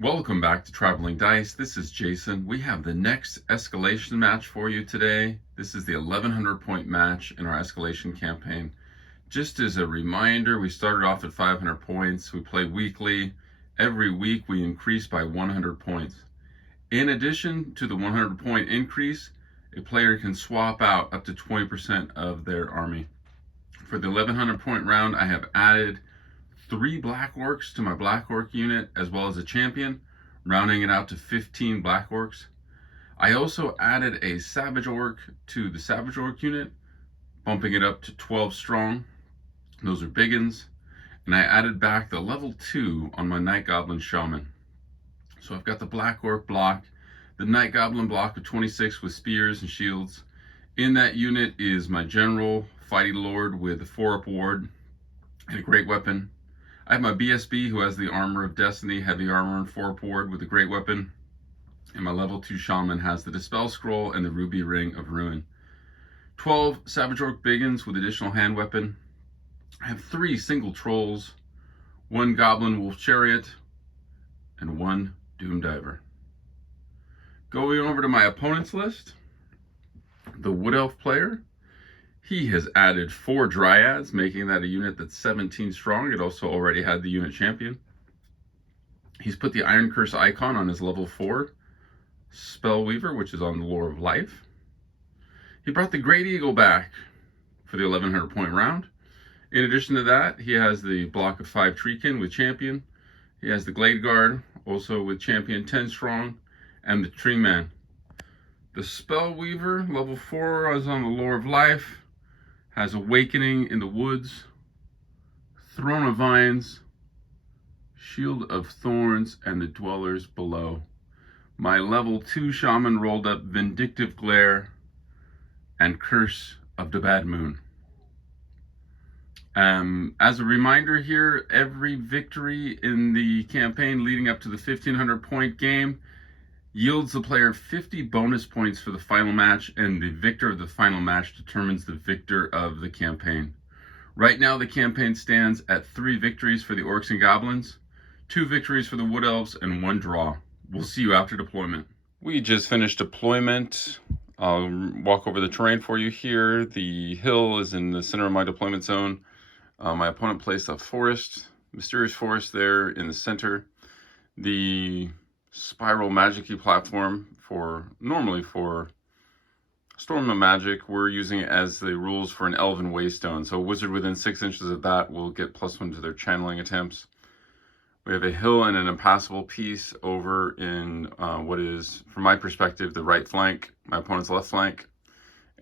Welcome back to Traveling Dice. This is Jason. We have the next Escalation match for you today. This is the 1100 point match in our Escalation campaign. Just as a reminder, we started off at 500 points. We play weekly. Every week we increase by 100 points. In addition to the 100 point increase, a player can swap out up to 20% of their army. For the 1100 point round, I have added 3 Black Orcs to my Black Orc unit, as well as a champion, rounding it out to 15 Black Orcs. I also added a Savage Orc to the Savage Orc unit, bumping it up to 12 strong. Those are big uns. And I added back the level 2 on my Night Goblin Shaman. So I've got the Black Orc block, the Night Goblin block of 26 with spears and shields. In that unit is my General, Fighting Lord with a 4-up ward and a great weapon. I have my BSB who has the Armor of Destiny, heavy armor and 4-up ward with a great weapon. And my level 2 Shaman has the Dispel Scroll and the Ruby Ring of Ruin. 12 Savage Orc Biggins with additional hand weapon. I have 3 single Trolls, 1 Goblin Wolf Chariot, and 1 Doom Diver. Going over to my opponent's list, the Wood Elf player, he has added 4 Dryads, making that a unit that's 17 strong. It also already had the unit champion. He's put the Iron Curse icon on his level 4 Spellweaver, which is on the Lore of Life. He brought the Great Eagle back for the 1100 point round. In addition to that, he has the block of 5 Treekin with champion. He has the Glade Guard, also with champion 10 strong, and the Tree Man. The Spellweaver, level 4, is on the Lore of Life. Has Awakening in the Woods, Throne of Vines, Shield of Thorns, and the Dwellers Below. My level 2 Shaman rolled up Vindictive Glare and Curse of the Bad Moon. As a reminder here, every victory in the campaign leading up to the 1500 point game yields the player 50 bonus points for the final match, and the victor of the final match determines the victor of the campaign. Right now, the campaign stands at 3 victories for the Orcs and Goblins, 2 victories for the Wood Elves, and 1 draw. We'll see you after deployment. We just finished deployment. I'll walk over the terrain for you here. The hill is in the center of my deployment zone. My opponent placed a forest, mysterious forest there in the center. The spiral magic-y platform normally for Storm of Magic, we're using it as the rules for an Elven Waystone. So a wizard within 6 inches of that will get +1 to their channeling attempts. We have a hill and an impassable piece over in what is, from my perspective, the right flank, my opponent's left flank.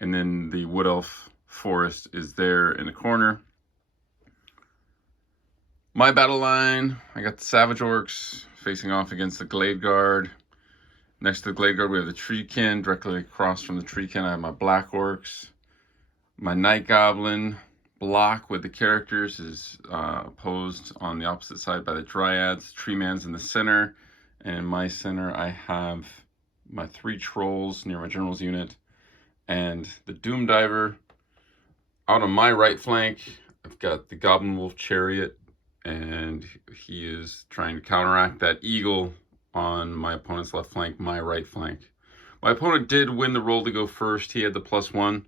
And then the Wood Elf forest is there in the corner. My battle line, I got the Savage Orcs facing off against the Glade Guard. Next to the Glade Guard, we have the Treekin. Directly across from the Treekin, I have my Black Orcs. My Night Goblin block with the characters is opposed on the opposite side by the Dryads. Tree Man's in the center. And in my center, I have my 3 Trolls near my General's unit. And the Doom Diver. Out on my right flank, I've got the Goblin Wolf Chariot, and he is trying to counteract that eagle on my opponent's left flank, my right flank. My opponent did win the roll to go first. He had the +1,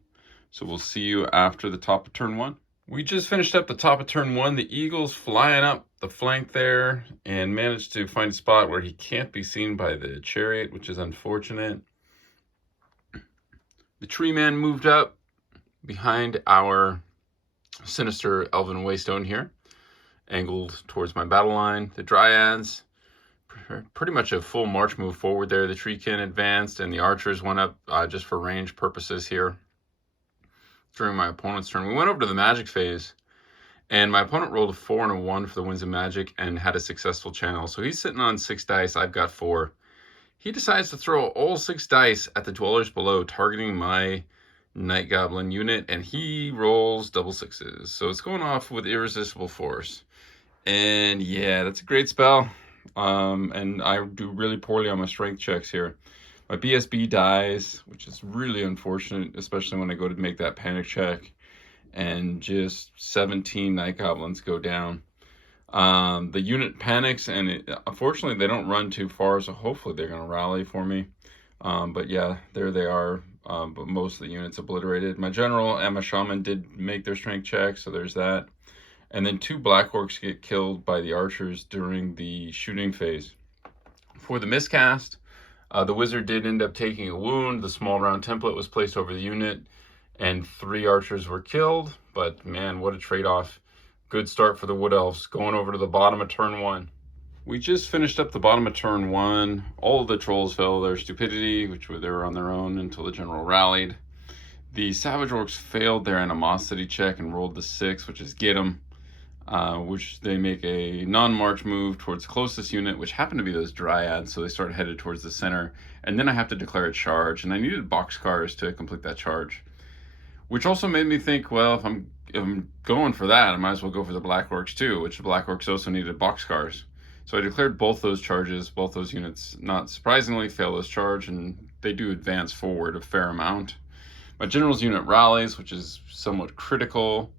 so we'll see you after the top of turn 1. We just finished up the top of turn 1. The eagle's flying up the flank there and managed to find a spot where he can't be seen by the chariot, which is unfortunate. The Tree Man moved up behind our sinister Elven Waystone here, angled towards my battle line. The Dryads, pretty much a full march move forward there. The Treekin advanced, and the archers went up just for range purposes here during my opponent's turn. We went over to the magic phase, and my opponent rolled a 4 and a 1 for the Winds of Magic and had a successful channel. So he's sitting on 6 dice. I've got 4. He decides to throw all 6 dice at the Dwellers Below, targeting my Night Goblin unit, and he rolls double 6s. So it's going off with irresistible force. And yeah, that's a great spell. And I do really poorly on my strength checks here. My BSB dies, which is really unfortunate, especially when I go to make that panic check. And just 17 Night Goblins go down. The unit panics, and unfortunately they don't run too far, so hopefully they're going to rally for me. But yeah, there they are. But most of the units obliterated. My general and my shaman did make their strength check, so there's that. And then 2 black orcs get killed by the archers during the shooting phase. For the miscast, the wizard did end up taking a wound. The small round template was placed over the unit, and 3 archers were killed. But man, what a trade-off. Good start for the Wood Elves, going over to the bottom of turn 1. We just finished up the bottom of turn 1. All of the trolls fell their stupidity, which they were on their own until the general rallied. The Savage Orcs failed their animosity check and rolled the 6, which is get 'em, which they make a non-march move towards the closest unit, which happened to be those Dryads, so they start headed towards the center. And then I have to declare a charge, and I needed boxcars to complete that charge. Which also made me think, well, if I'm going for that, I might as well go for the Black Orcs too, which the Black Orcs also needed boxcars. So I declared both those charges. Both those units, not surprisingly, fail this charge, and they do advance forward a fair amount. My general's unit rallies, which is somewhat critical,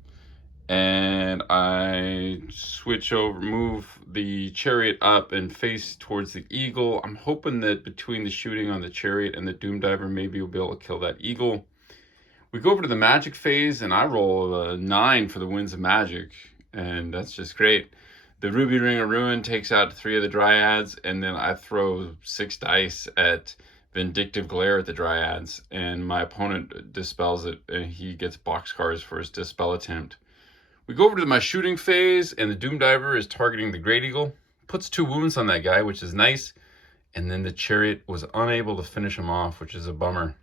and I switch over, move the chariot up and face towards the eagle. I'm hoping that between the shooting on the chariot and the Doom Diver, maybe we'll be able to kill that eagle. We go over to the magic phase, and I roll a 9 for the winds of magic, and that's just great. The Ruby Ring of Ruin takes out 3 of the Dryads, and then I throw 6 dice at Vindictive Glare at the Dryads, and my opponent dispels it, and he gets boxcars for his dispel attempt. We go over to my shooting phase, and the Doom Diver is targeting the Great Eagle, puts 2 wounds on that guy, which is nice, and then the chariot was unable to finish him off, which is a bummer.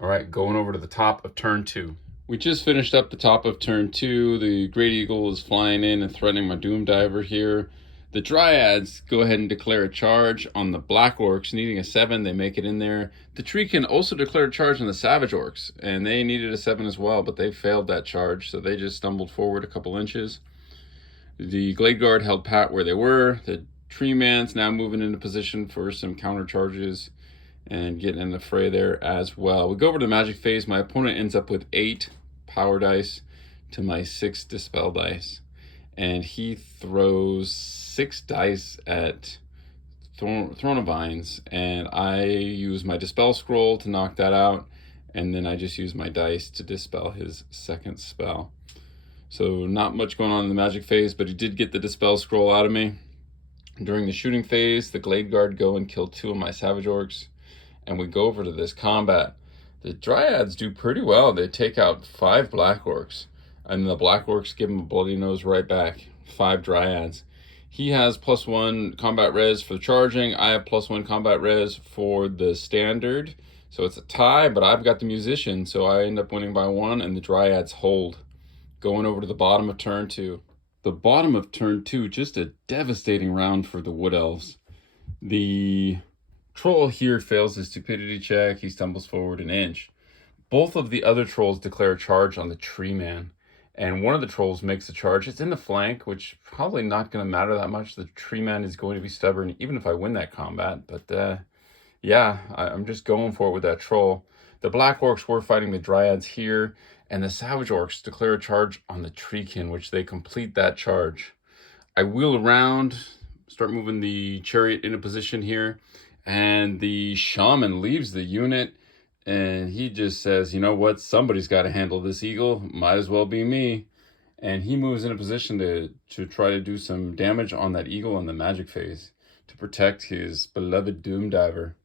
All right, going over to the top of turn 2. We just finished up the top of turn 2. The Great Eagle is flying in and threatening my Doom Diver here. The Dryads go ahead and declare a charge on the Black Orcs, needing a 7. They make it in there. The tree can also declare a charge on the Savage Orcs, and they needed a 7 as well, but they failed that charge, so they just stumbled forward a couple inches. The Glade Guard held pat where they were. The Tree Man's now moving into position for some counter charges and getting in the fray there as well. We go over to the magic phase. My opponent ends up with 8 power dice to my 6 dispel dice, and he throws 6 dice at Throne of Vines, and I use my dispel scroll to knock that out, and then I just use my dice to dispel his second spell. So not much going on in the magic phase, but he did get the dispel scroll out of me. During the shooting phase, the Glade Guard go and kill 2 of my Savage Orcs, and we go over to this combat. The Dryads do pretty well. They take out 5 Black Orcs, and the Black Orcs give him a bloody nose right back. 5 Dryads. He has +1 combat res for charging. I have +1 combat res for the standard. So it's a tie, but I've got the musician, so I end up winning by 1, and the Dryads hold. Going over to the bottom of turn 2. The bottom of turn 2, just a devastating round for the Wood Elves. The Troll here fails his stupidity check. He stumbles forward an inch. Both of the other trolls declare a charge on the Tree Man, and one of the trolls makes a charge. It's in the flank, which probably not going to matter that much. The Tree Man is going to be stubborn even if I win that combat, but yeah, I'm just going for it with that troll. The Black Orcs were fighting the Dryads here, and the Savage Orcs declare a charge on the Treekin, which they complete that charge. I wheel around, start moving the chariot into position here, and the shaman leaves the unit, and he just says, you know what, somebody's got to handle this eagle, might as well be me. And he moves in a position to try to do some damage on that eagle in the magic phase to protect his beloved Doom Diver.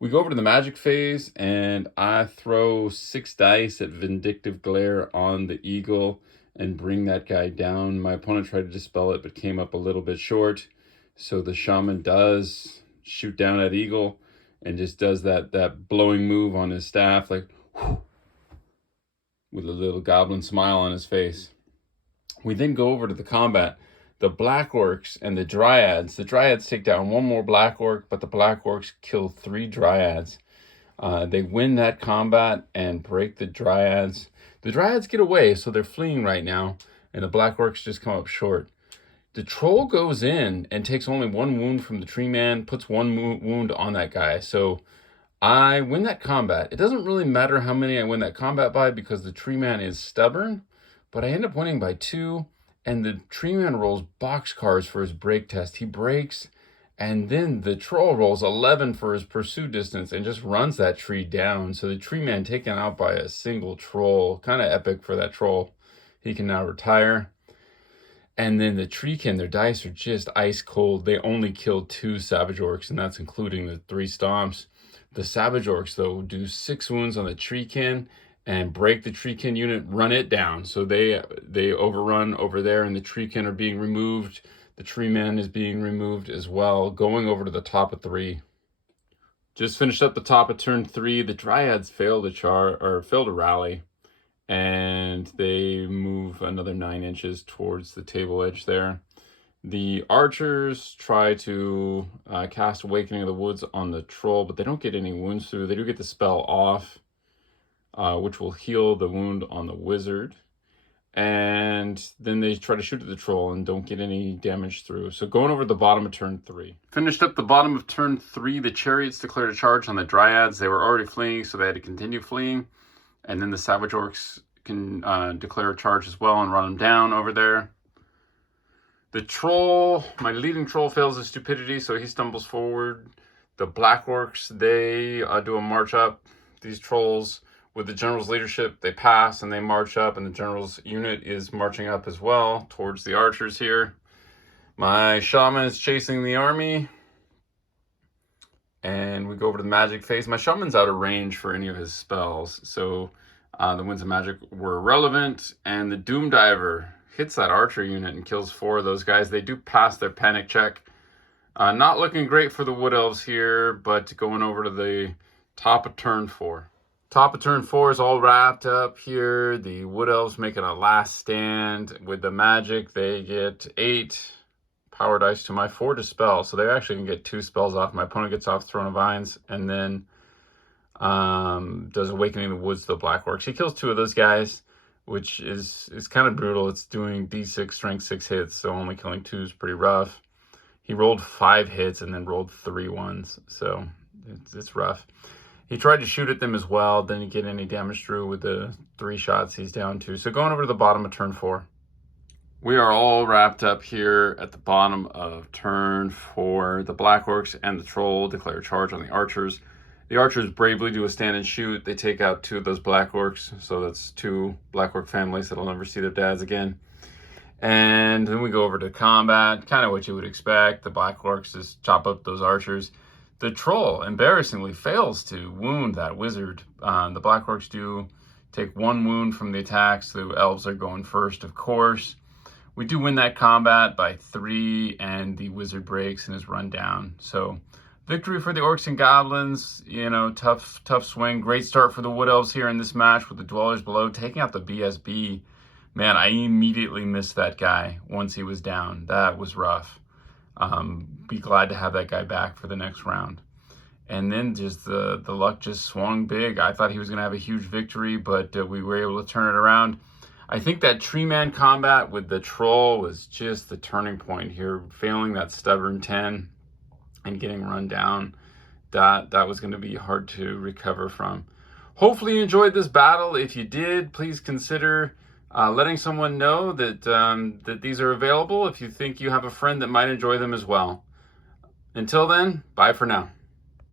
We go over to the magic phase, and I throw 6 dice at Vindictive Glare on the eagle and bring that guy down. My opponent tried to dispel it, but came up a little bit short. So the shaman does shoot down at eagle and just does that blowing move on his staff, like whew, with a little goblin smile on his face. We then go over to the combat. The Black Orcs and the Dryads. The Dryads take down 1 more Black Orc, but the Black Orcs kill 3 Dryads. They win that combat and break the Dryads. The Dryads get away, so they're fleeing right now, and the Black Orcs just come up short. The Troll goes in and takes only 1 wound from the Tree Man, puts 1 wound on that guy. So I win that combat. It doesn't really matter how many I win that combat by because the Tree Man is stubborn, but I end up winning by 2, and the tree man rolls boxcars for his break test. He breaks, and then the troll rolls 11 for his pursuit distance and just runs that tree down. So the tree man taken out by a single troll. Kind of epic for that troll. He can now retire. And then the treekin, their dice are just ice cold. They only killed 2 savage orcs, and that's including the 3 stomps. The savage orcs, though, do 6 wounds on the treekin and break the treekin unit, run it down. So they overrun over there, and the treekin are being removed. The tree man is being removed as well, going over to the top of 3. Just finished up the top of turn 3. The dryads failed to rally, and they move another 9 inches towards the table edge there. The archers try to cast Awakening of the Woods on the troll, but they don't get any wounds through. They do get the spell off, which will heal the wound on the wizard. And then they try to shoot at the troll and don't get any damage through. So going over the bottom of turn 3. Finished up the bottom of turn 3. The chariots declared a charge on the dryads. They were already fleeing, so they had to continue fleeing. And then the savage orcs can declare a charge as well and run them down over there. The troll, my leading troll, fails his stupidity, so he stumbles forward. The black orcs, they do a march up. These trolls, with the general's leadership, they pass and they march up, and the general's unit is marching up as well towards the archers here. My shaman is chasing the army. And we go over to the magic phase. My shaman's out of range for any of his spells, so the winds of magic were irrelevant. And the Doom Diver hits that archer unit and kills 4 of those guys. They do pass their panic check. Not looking great for the Wood Elves here, but going over to the top of turn 4. Top of turn 4 is all wrapped up here. The Wood Elves making a last stand with the magic. They get 8 power dice to my 4 dispel, so they actually can get 2 spells off. My opponent gets off Throne of Vines, and then does Awakening the Woods to the Black Orcs. He kills 2 of those guys, which is kind of brutal. It's doing D6 strength 6 hits, so only killing 2 is pretty rough. He rolled 5 hits and then rolled 3 ones, so it's rough. He tried to shoot at them as well, didn't get any damage through with the 3 shots he's down to. So going over to the bottom of turn 4. We are all wrapped up here at the bottom of turn 4. The Black Orcs and the Troll declare charge on the Archers. The Archers bravely do a stand and shoot. They take out 2 of those Black Orcs, so that's 2 Black Orc families that'll never see their dads again. And then we go over to combat, kind of what you would expect. The Black Orcs just chop up those Archers. The Troll, embarrassingly, fails to wound that wizard. The Black Orcs do take 1 wound from the attacks. The Elves are going first, of course. We do win that combat by 3, and the wizard breaks and is run down. So victory for the Orcs and Goblins. You know, tough swing. Great start for the Wood Elves here in this match with the Dwellers Below taking out the BSB. Man, I immediately missed that guy once he was down. That was rough. Be glad to have that guy back for the next round. And then just the luck just swung big. I thought he was going to have a huge victory, but we were able to turn it around. I think that tree man combat with the troll was just the turning point here. Failing that stubborn 10 and getting run down, that was going to be hard to recover from. Hopefully you enjoyed this battle. If you did, please consider letting someone know that that these are available if you think you have a friend that might enjoy them as well. Until then, bye for now.